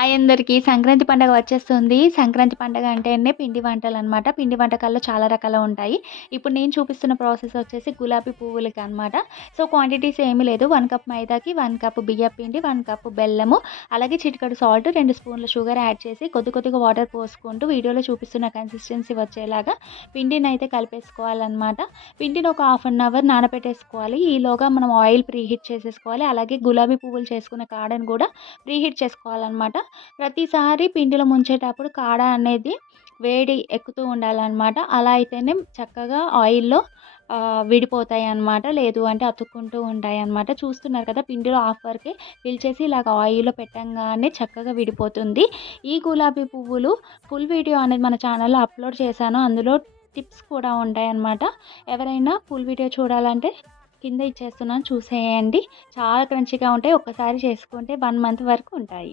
Hi అందరికీ. సంక్రాంతి పండగ వచ్చేస్తుంది. సంక్రాంతి పండగ అంటేనే పిండి వంటలనమాట. పిండి వంటకాల్లో చాలా రకాలు ఉంటాయి. ఇప్పుడు నేను చూపిస్తున్న ప్రాసెస్ వచ్చేసి గులాబీ పువ్వులకి అనమాట. సో, క్వాంటిటీస్ ఏమీ లేదు. 1 కప్ మైదాకి 1 కప్ బియ్యపిండి, 1 కప్ బెల్లము, అలాగే చిటికెడు సాల్ట్, 2 స్పూన్ల షుగర్ యాడ్ చేసి కొద్ది కొద్దిగా వాటర్ పోసుకుంటూ వీడియోలో చూపిస్తున్న కన్సిస్టెన్సీ వచ్చేలాగా పిండినైతే కలిపేసుకోవాలనమాట. పిండిని ఒక హాఫ్ అన్ అవర్ నానబెట్టేసుకోవాలి. ఈలోగా మనం ఆయిల్ ప్రీహీట్ చేసేసుకోవాలి. అలాగే గులాబీ పువ్వులు చేసుకున్న కాడను కూడా ప్రీహీట్ చేసుకోవాలన్నమాట. ప్రతిసారి పిండిలో ముంచేటప్పుడు కాడ అనేది వేడి ఎక్కుతూ ఉండాలన్నమాట. అలా అయితేనే చక్కగా ఆయిల్‌లో విడిపోతాయి అన్నమాట. లేదు అంటే అతుక్కుంటూ ఉంటాయన్నమాట. చూస్తున్నారు కదా! పిండిలో హాఫ్ వరకే పీల్చేసి ఇలాగ ఆయిల్‌లో పెట్టంగానే చక్కగా విడిపోతుంది. ఈ గులాబీ పువ్వులు ఫుల్ వీడియో అనేది మన ఛానల్‌లో అప్లోడ్ చేశాను. అందులో టిప్స్ కూడా ఉంటాయన్నమాట. ఎవరైనా ఫుల్ వీడియో చూడాలంటే కింద ఇచ్చేస్తున్నాను, చూసేయండి. చాలా క్రంచీగా ఉంటాయి. ఒక్కసారి చేసుకుంటే 1 మంత్ వరకు ఉంటాయి.